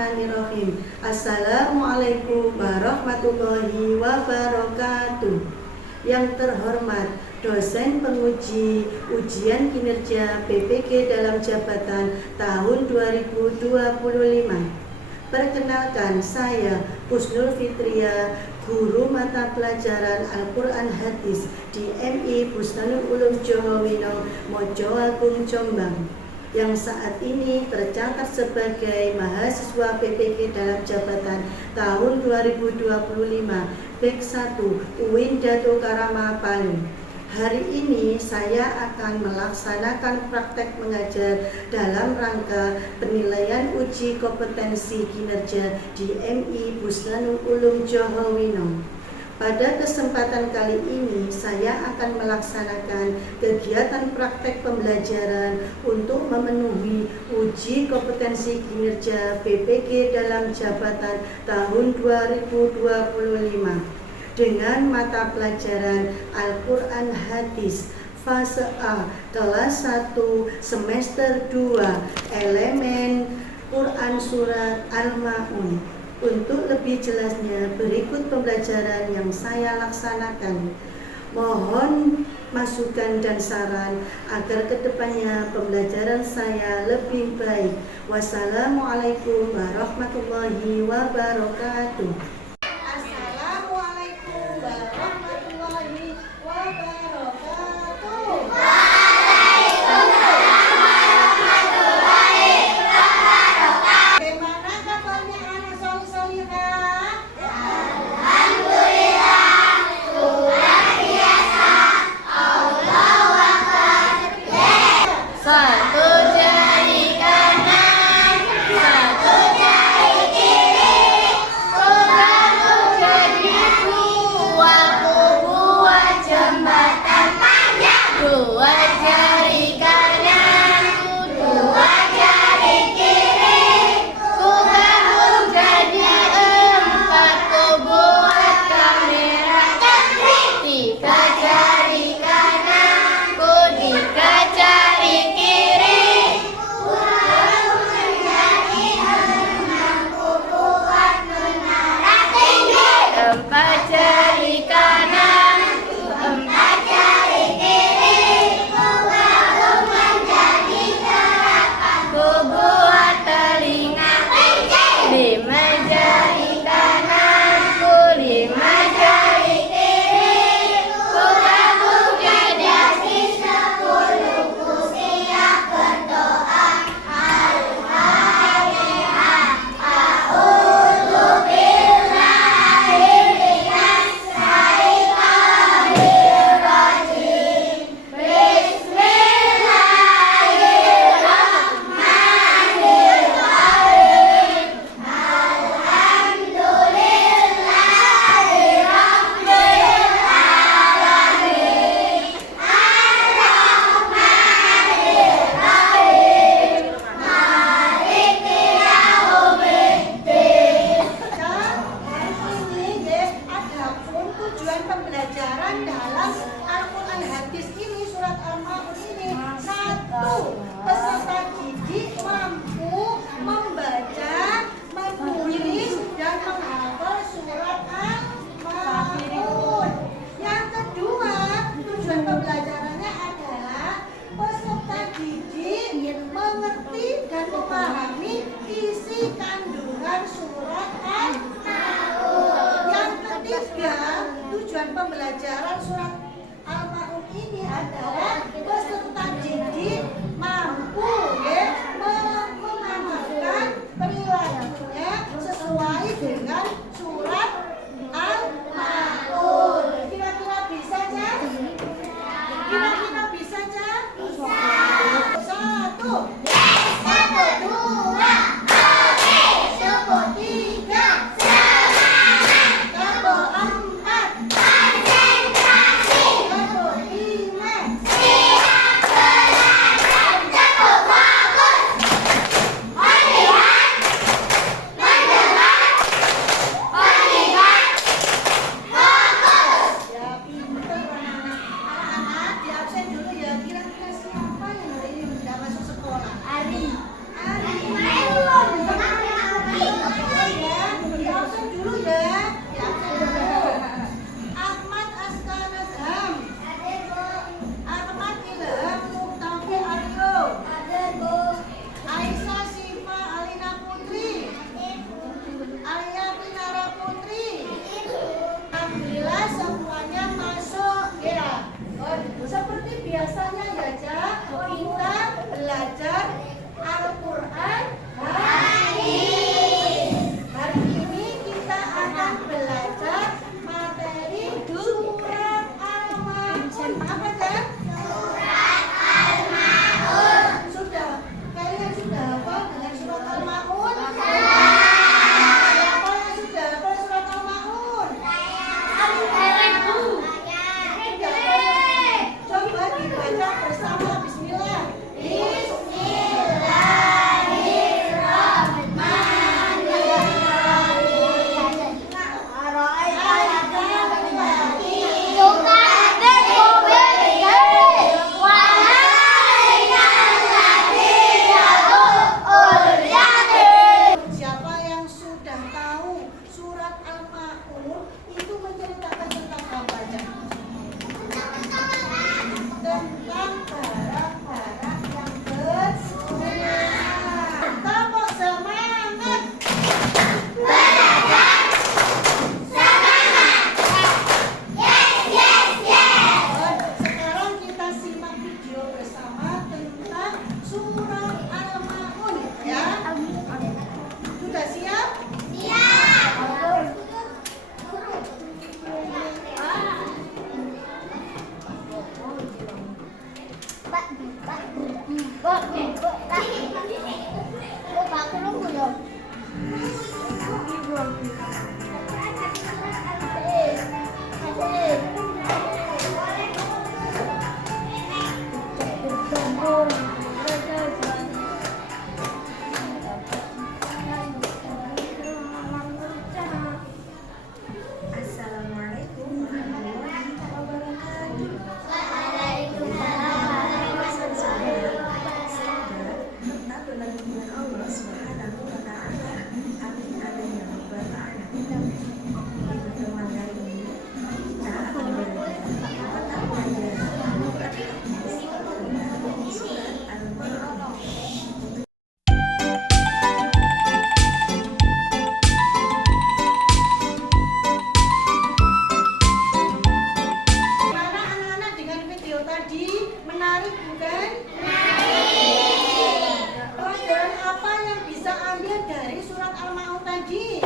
Bismillahirrahmanirrahim. Assalamualaikum warahmatullahi wabarakatuh. Yang terhormat dosen penguji ujian kinerja PPG dalam jabatan tahun 2025. Perkenalkan, saya Husnul Fitria, guru mata pelajaran Al-Quran Hadis di MI Bustanul Ulum Johowino, Mojoagung, Jombang, yang saat ini tercatat sebagai mahasiswa PPG dalam jabatan tahun 2025 BEK 1 UIN Dato Karama Palu. Hari ini saya akan melaksanakan praktek mengajar dalam rangka penilaian uji kompetensi kinerja di MI Bustanul Ulum Johowino. Pada kesempatan kali ini, saya akan melaksanakan kegiatan praktek pembelajaran untuk memenuhi uji kompetensi kinerja PPG dalam jabatan tahun 2025 dengan mata pelajaran Al-Quran Hadis fase A kelas 1 semester 2 elemen Quran surat Al-Ma'un. Untuk lebih jelasnya, berikut pembelajaran yang saya laksanakan. Mohon masukan dan saran agar kedepannya pembelajaran saya lebih baik. Wassalamualaikum warahmatullahi wabarakatuh. Assalamualaikum warahmatullahi wabarakatuh. Satu jari kanan, satu jari kiri, tadi?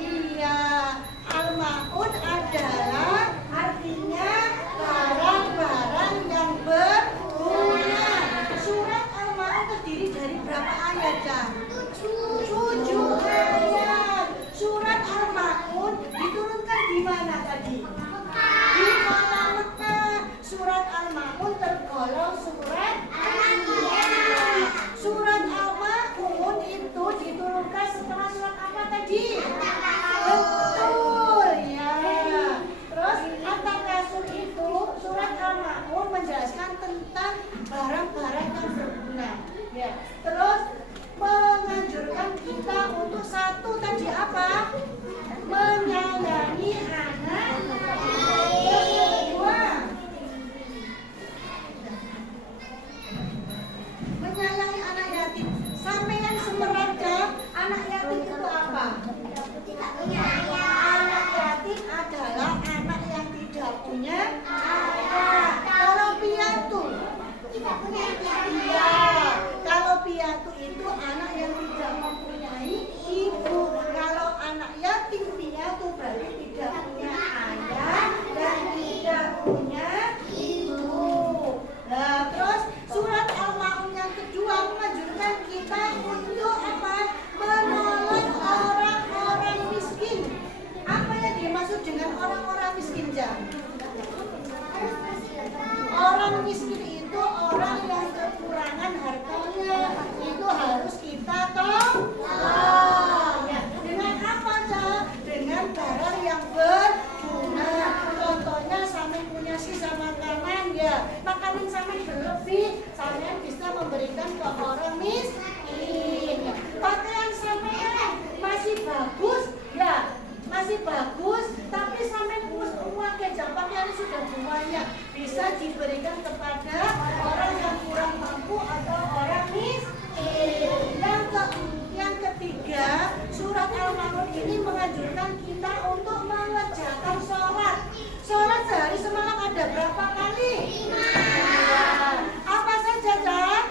Iya, al-ma'un adalah artinya barang-barang yang berguna. Surat al-ma'un terdiri dari berapa ayat, Cak? 7 ayat. Surat al-ma'un diturunkan di mana tadi? Di kota Mekah. Surat al-ma'un tergolong surat Al-Anbiya. Surat al-ma'un itu diturunkan setelah surat apa tadi? Betul ya. Terus At-Takasur itu surat al-ma'un menjelaskan tentang barang-barang yang berguna. Ya. Terus menganjurkan kita untuk satu tadi apa? Menyayangi anak. Terus yang kedua, menyayangi anak yatim. Sampean semeraja, anak yatim itu apa? Anak yatim adalah anak yang tidak punya ayah. Kalau piatu, iya. Kalau piatu itu anak yang tidak mempunyai ibu. Kalau anak yatim piatu berarti tidak punya ayah dan tidak punya ibu. Nah, terus surat Al-Ma'un yang kedua menganjurkan kita untuk apa? Menolong orang-orang miskin. Apa yang dimaksud dengan orang-orang miskin, Jam? Orang miskin itu orang yang kekurangan hartanya, itu harus kita tolong. Ya, dengan apa, Cak? Dengan barang yang berguna. Contohnya sampai punya sisa makanan ya, makanan sampai berlebih, sampai bisa memberikan ke orang miskin. Pakaian sampean masih bagus ya, masih bagus, tapi sampai uang kejam pakaian sudah banyak, bisa diberikan kepada orang yang kurang mampu atau orang miskin. Yang ketiga, surat Al-Ma'un ini menganjurkan kita untuk mengerjakan sholat. Sholat sehari semalam ada berapa kali? 5. Apa saja, Cak?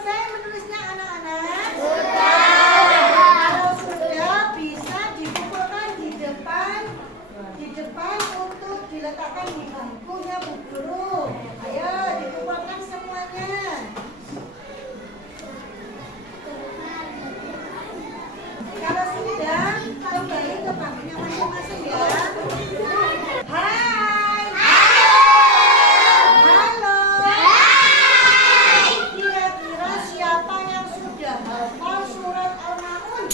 selesai menulisnya anak-anak? Kalau sudah bisa dikumpulkan di depan untuk diletakkan di bangkunya Bu Guru. Ayo dikumpulkan semuanya. Kalau sudah, kembali ke bangkunya masing-masing ya. Hai. Halo. Kira-kira siapa yang sudah hafal surat Al-Maun?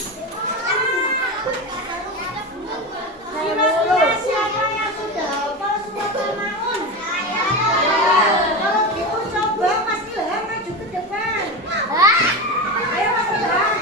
Kira-kira siapa yang sudah hafal surat Al-Maun? Kalau gitu coba Mas Ilham maju ke depan. Ayo Mas Ilham.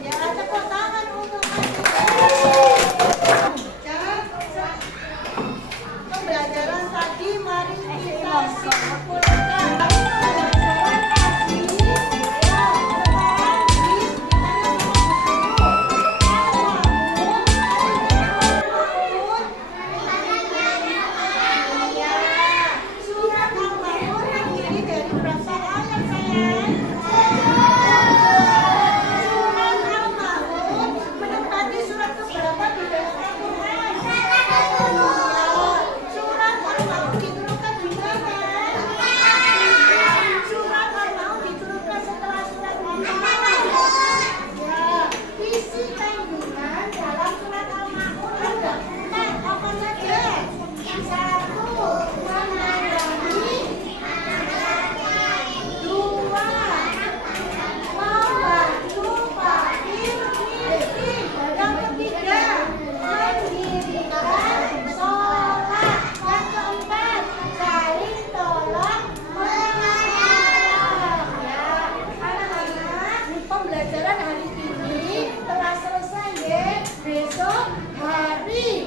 Ya, tepuk tangan untuk pembelajaran tadi. Mari kita simpulkan. Pembelajaran tadi, ya, surat Al-Maun terdiri dari berapa ayat sayang? Surat Al-Maun menempati surat keberapa di dalam Al-Quran? Surat Al-Maun diturunkan di mana? Surat Al-Maun diturunkan setelah surat Al-Maun. Ya, isi kandungan dalam surat Al-Maun ada 4 apa saja? 1. Menandai. 2. Membantu fakir miskin. Yang ketiga, mendirikan sholat. Yang keempat, saling tolong menolong. Ya, anak-anak, pembelajaran hari ini telah selesai ya. Besok hari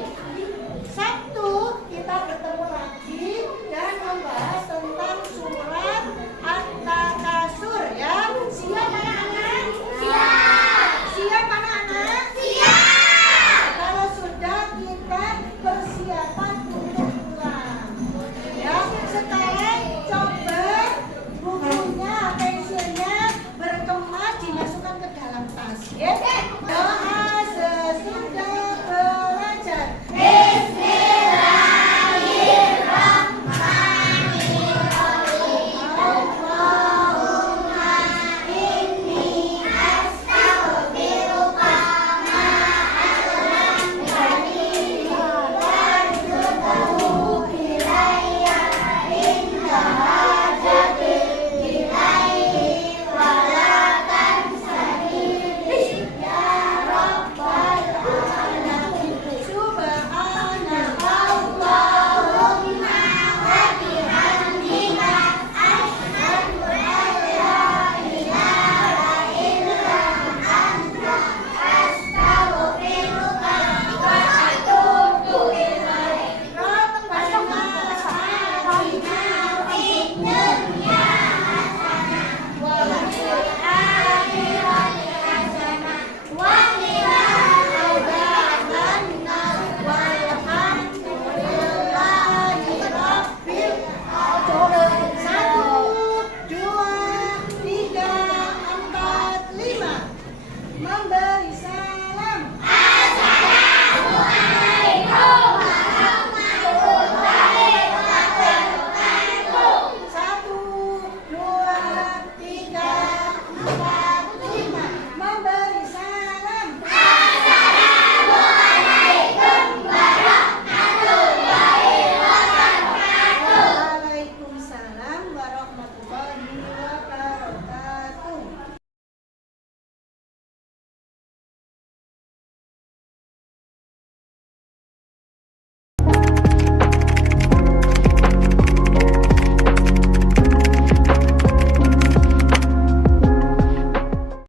Sabtu kita bertemu lagi dan membahas tentang surat At-Takasur ya. Siap anak-anak? Siap. Siap anak-anak? Siap. Kalau sudah kita persiapan untuk pulang. Ya, sekarang coba bukunya, pensilnya berkemas dimasukkan ke dalam tas. Ya. Doa sesudah belajar. Mamba